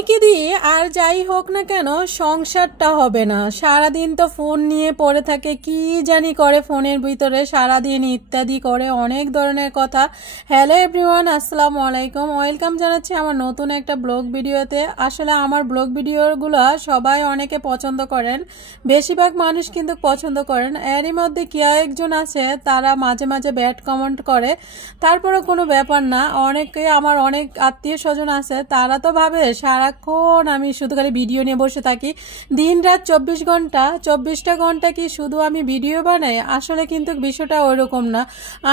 মেয়েকে দিয়ে আর যাই হোক না কেন সংসারটা হবে না। সারাদিন তো ফোন নিয়ে পড়ে থাকে, কি জানি করে ফোনের ভিতরে সারাদিন ইত্যাদি করে অনেক ধরনের কথা। হ্যালো এভরিওয়ান, আসসালামু আলাইকুম, ওয়েলকাম জানাচ্ছি আমার নতুন একটা ব্লগ ভিডিওতে। আসলে আমার ব্লগ ভিডিওগুলো সবাই অনেকে পছন্দ করেন, বেশিরভাগ মানুষ কিন্তু পছন্দ করেন। এরই মধ্যে কেউ একজন আছে তারা মাঝে মাঝে ব্যাড কমেন্ট করে, তারপরে কোনো ব্যাপার না। অনেকে আমার অনেক আত্মীয় স্বজন আছে, তারা তো ভাবে সারাক্ষণ আমি শুধু খালি ভিডিও নিয়ে বসে থাকি। দিন রাত 24টা ঘন্টা কি শুধু আমি ভিডিও বানাই? আসলে কিন্তু বিষয়টা ওইরকম না।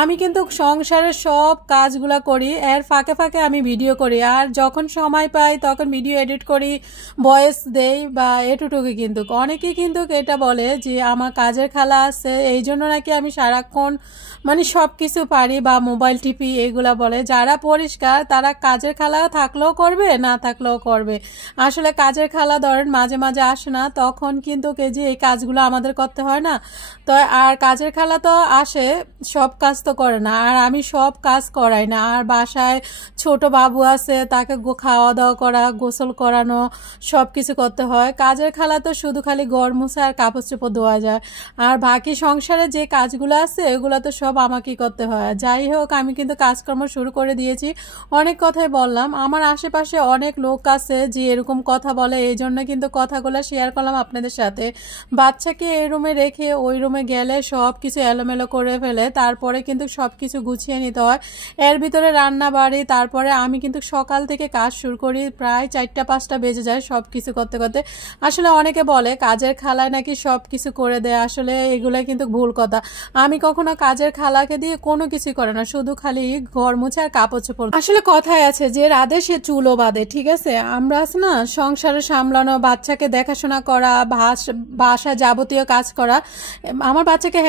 আমি কিন্তু সংসারের সব কাজগুলা করি, এর ফাঁকে ফাঁকে আমি ভিডিও করি, আর যখন সময় পাই তখন ভিডিও এডিট করি, ভয়েস দেই বা এটুটুকু। কিন্তু অনেকেই কিন্তু এটা বলে যে আমার কাজের খালা আছে, এই জন্য নাকি আমি সারাক্ষণ মানে সব কিছু পারি বা মোবাইল টিপি এগুলা বলে। যারা পরিষ্কার তারা কাজের খালা থাকলেও করবে, না থাকলেও করবে। আসলে কাজের খালা ধরেন মাঝে মাঝে আসে না, তখন কিন্তু যে এই কাজগুলো আমাদের করতে হয় না। তো আর কাজের খালা তো আসে, সব কাজ তো করে না, আর আমি সব কাজ করাই না। আর বাসায় ছোট বাবু আছে, তাকে খাওয়া দাওয়া করা, গোসল করানো, সব কিছু করতে হয়। কাজের খালা তো শুধু খালি ঘর মুছা আর কাপড় চোপড় ধোয়া যায়, আর বাকি সংসারে যে কাজগুলো আছে এগুলো তো সব আমাকেই করতে হয়। যাই হোক, আমি কিন্তু কাজকর্ম শুরু করে দিয়েছি। অনেক কথাই বললাম, আমার আশেপাশে অনেক লোক আছে যে এরকম কথা বলে, এই জন্য কিন্তু কথাগুলো শেয়ার করলাম আপনাদের সাথে। বাচ্চাকে এই রুমে রেখে ওই রুমে গেলে সব কিছু এলোমেলো করে ফেলে, তারপরে কিন্তু সব কিছু গুছিয়ে নিতে হয়। এর ভিতরে রান্না বাড়ি, তারপরে আমি কিন্তু সকাল থেকে কাজ শুরু করি, প্রায় 4টা-5টা বেজে যায় সব কিছু করতে করতে। আসলে অনেকে বলে কাজের খালায় নাকি সব কিছু করে দেয়, আসলে এগুলো কিন্তু ভুল কথা। আমি কখনো কাজের খালাকে দিয়ে কোনো কিছু করে না, শুধু খালি ঘর মুছে আর কাপড় চোপড়। আসলে কথায় আছে যে রাধে সে চুলো বাঁধে, ঠিক আছে? আমরা আছে না সংসারে সামলানো, বাচ্চাকে দেখাশোনা করা, বাসা যাবতীয় কাজ করা, আমার বাচ্চাকে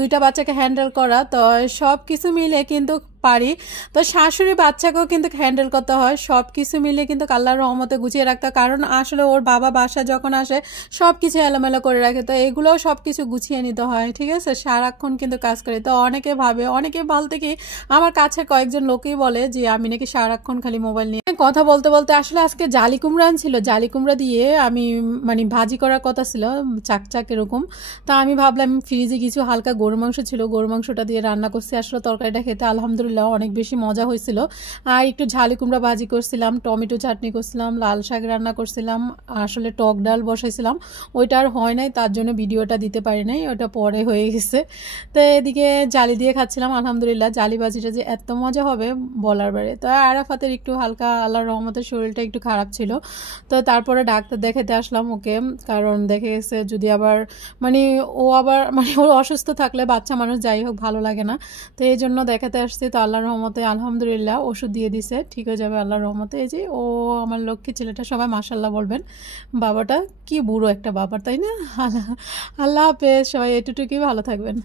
দুইটা বাচ্চাকে হ্যান্ডেল করা, তো সব কিছু মিলে কিন্তু পারি। তো শাশুড়ি বাচ্চাকেও কিন্তু হ্যান্ডেল করতে হয়, সব কিছু মিলে কিন্তু আল্লাহর রহমতে গুছিয়ে রাখতে হয়। কারণ আসলে ওর বাবা বাসা যখন আসে সব কিছু এলোমেলো করে রাখে, তো এগুলোও সব কিছু গুছিয়ে নিতে হয়, ঠিক আছে? সারাক্ষণ কিন্তু কাজ করি। তো অনেকে ভাবে, অনেকে বলতে কি আমার কাছে কয়েকজন লোকই বলে যে আমি নাকি সারাক্ষণ খালি মোবাইল নিয়ে কথা বলতে বলতে। আসলে আজকে জালি কুমড়া আনছিল, জালি কুমড়া দিয়ে আমি মানে ভাজি করার কথা ছিল, চাকচাক এরকম। তা আমি ভাবলাম ফ্রিজে কিছু হালকা গরু মাংস ছিল, গরু মাংসটা দিয়ে রান্না করছি। আসলে তরকারিটা খেতে আলহামদুলিল্লাহ অনেক বেশি মজা হয়েছিল। আর একটু ঝালি কুমড়া ভাজি করছিলাম, টমেটো চাটনি করছিলাম, লাল শাক রান্না করছিলাম, আসলে টক ডাল বসাইছিলাম। ওইটা আর হয় নাই, তার জন্য ভিডিওটা দিতে পারি নাই, ওটা পরে হয়ে গেছে। তো এদিকে জালি দিয়ে খাচ্ছিলাম। আলহামদুলিল্লাহ জালি ভাজিটা যে এত মজা হবে বলার বাইরে। তো আরাফাতের একটু হালকা আল্লাহর রহমতের শরীরটা একটু খারাপ ছিল, তো তারপরে ডাক্তার দেখাতে আসলাম ওকে। কারণ দেখে গেছে যদি আবার মানে ও অসুস্থ থাকলে বাচ্চা মানুষ যাই হোক ভালো লাগে না, তো এই জন্য দেখাতে আসছি। তো আল্লাহর রহমতে আলহামদুলিল্লাহ ওষুধ দিয়ে দিছে, ঠিক হয়ে যাবে আল্লাহর রহমতে। এই যে ও আমার লক্ষ্মী ছেলেটা, সবাই মাশাআল্লাহ বলবেন। বাবাটা কি বুড়ো একটা বাবা, তাই না? আল্লাহ হাফেজ, সবাই এটুকুই, ভালো থাকবেন।